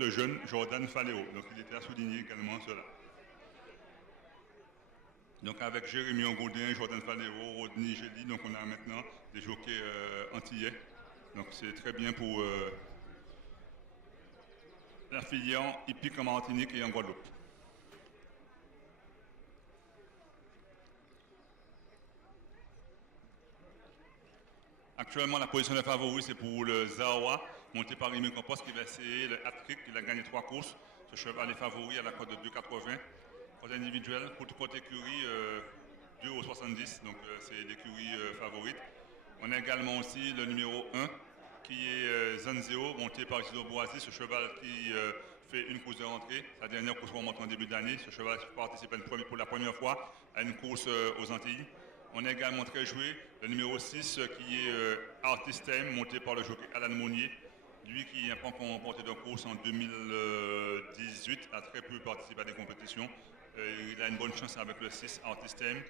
le jeune Jordan Faléo. Donc il était à souligner également cela. Donc avec Jérémy Ongodin, Jordan Faléo, Rodney Gély, donc on a maintenant des jockeys antillais. Donc c'est très bien pour la filière hippique en Martinique et en Guadeloupe. Actuellement, la position de favori, c'est pour le Zawa, monté par Rémi Campos, qui va essayer le hat-trick. Il a gagné 3 courses. Ce cheval est favori à la cote de 2,80. Cote individuelle, pour toute côté écurie, 2,70. Donc, c'est l'écurie favorite. On a également aussi le numéro 1, qui est Zanzeo, monté par Isidore Boissy. Ce cheval qui fait une course de rentrée. Sa dernière course remonte en début d'année. Ce cheval participe pour la première fois à une course aux Antilles. On a également très joué le numéro 6 qui est Artist Time, monté par le jockey Alan Monnier. Lui qui n'a pas encore remporté de course en 2018, a très peu participé à des compétitions. Il a une bonne chance avec le 6 Artist Time.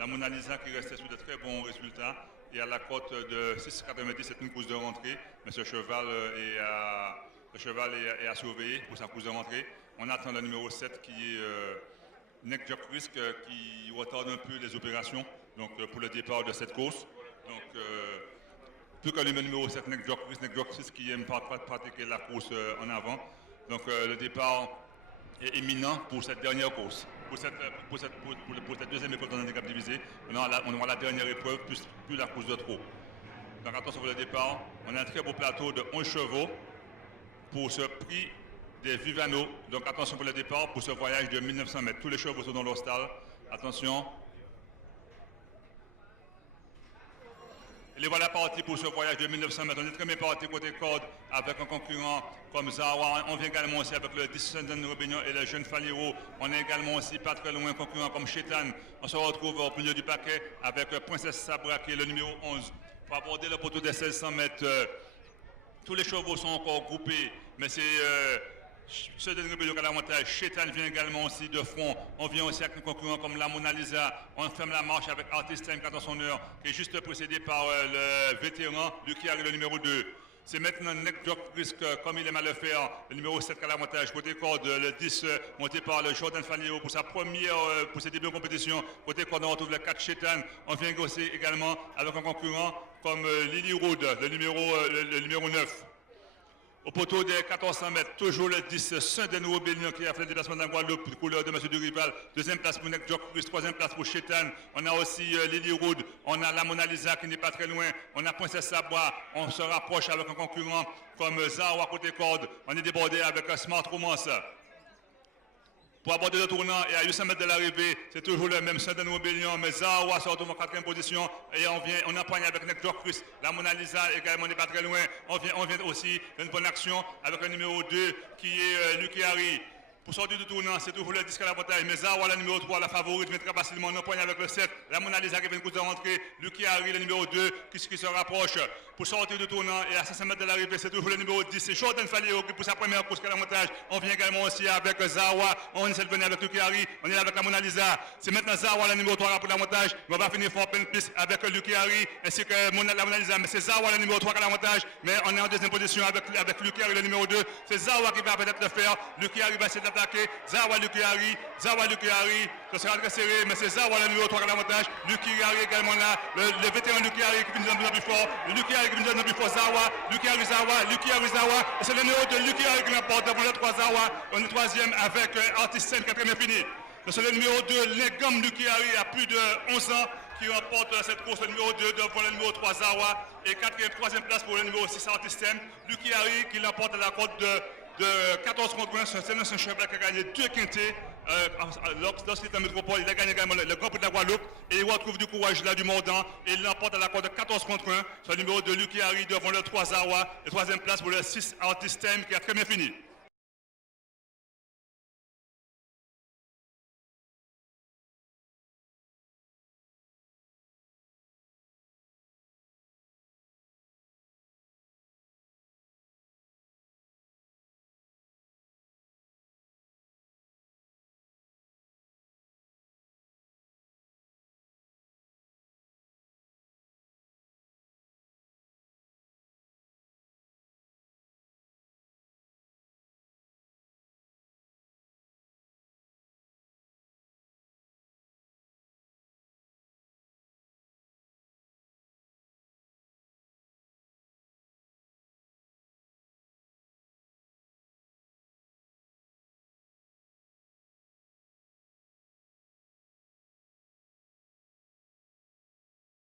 La Mona Lisa qui restait sur de très bons résultats. Et à la cote de 6,90, c'est une course de rentrée. Mais ce cheval est à surveiller pour sa course de rentrée. On attend le numéro 7 qui est Neck Jock Risk qui retarde un peu les opérations donc, pour le départ de cette course. Donc, plus que le numéro 7, Neck Jock Risk qui aime pratiquer la course en avant. Donc le départ est imminent pour cette dernière course. Pour cette deuxième épreuve de handicap divisé, on aura la dernière épreuve plus la course de trop. Donc attention pour le départ. On a un très beau plateau de 11 chevaux pour ce prix des Vivano. Donc attention pour le départ pour ce voyage de 1900 mètres. Tous les chevaux sont dans leur stall. Attention. Et les voilà partis pour ce voyage de 1900 mètres. On est très bien parti côté corde avec un concurrent comme Zawa. On vient également aussi avec le Descendant Robignon et le jeune Faliro. On est également aussi pas très loin un concurrent comme Chétan. On se retrouve au milieu du paquet avec Princesse Sabra qui est le numéro 11. Pour aborder le poteau des 1600 mètres, tous les chevaux sont encore groupés, mais c'est ce dernier qui a l'avantage. Chétan vient également aussi de front. On vient aussi avec un concurrent comme la Mona Lisa. On ferme la marche avec Artist Time 14 son heure, qui est juste précédé par le vétéran, lui qui arrive le numéro 2. C'est maintenant Neck Jock Risk, comme il aime à le faire, le numéro 7 qui a l'avantage. Côté corde, le 10 monté par le Jordan Faléo pour pour ses débuts en compétition. Côté corde, on retrouve le 4 Chétan. On vient aussi également avec un concurrent comme Lily Road, le numéro 9. Au poteau des 1400 mètres, toujours le 10, Saint-Denis Bélion qui a fait le déplacement dans la Guadeloupe, couleur de M. Durival. Deuxième place pour Neck Jock Risk, troisième place pour Chétan. On a aussi Lily Road, on a la Mona Lisa qui n'est pas très loin. On a Princesse Sabra, on se rapproche avec un concurrent comme Zawa côté corde. On est débordé avec Smart Romance. Pour aborder le tournant et à 800 mètres de l'arrivée, c'est toujours le même Saint-Denis Robignon, mais Zawa se retrouve en 4e position et on empoigne avec Neck Jock Risk. La Mona Lisa également n'est pas très loin. On vient aussi d'une bonne action avec le numéro 2 qui est Lucky Harry. Pour sortir du tournant, c'est toujours le 10 à la bataille. Mais Zawa, le numéro 3, la favorite, vient très facilement. On empoigne avec le 7. La Mona Lisa qui vient une course de rentrée. Lucky Harry, le numéro 2, qui se rapproche. Pour sortir du tournant et à 500 mètres de l'arrivée, c'est toujours le numéro 10. C'est Jordan Faléo qui pour sa première course qu'à l'avantage. On vient également aussi avec Zawa. On essaie de venir avec Lucky Harry. On est là avec la Mona Lisa. C'est maintenant Zawa, le numéro 3, pour l'avantage. On va finir fort pleine piste avec Lucky Harry ainsi que la Mona Lisa. Mais c'est Zawa, le numéro 3, qui a l'avantage. Mais on est en deuxième position avec Lucky Harry, le numéro 2. C'est Zawa qui va peut-être le faire. Lucky Harry va essayer d'attaquer. Zawa Lucky Harry, ce sera très serré, mais c'est Zawa le numéro 3 qui a l'avantage. Lucky Harry également là, le vétéran Lucky Harry qui vient de nous plus fort. Lucky Harry qui vient de nous plus fort, Zawa, Lucky Harry, et c'est le numéro 2, Lucky Harry qui l'emporte devant le 3 Zawa. On est troisième avec Artist Time, quatrième fini. C'est le numéro 2, Legam Lucky Harry, à plus de 11 ans, qui remporte cette course, le numéro 2 devant le numéro 3 Zawa. Et troisième place pour le numéro 6 Artist Time. Lucky Harry qui l'emporte à la cote de 14 contre 1, c'est un cheval qui a gagné 2 quintés lorsqu'il est en métropole. Il a gagné également le Grand Prix de la Guadeloupe et il retrouve du courage là du mordant et il l'emporte à la cote de 14 contre 1. C'est le numéro de Lucky Harry devant le 3 Zawa et troisième place pour le 6 Artist Time qui a très bien fini.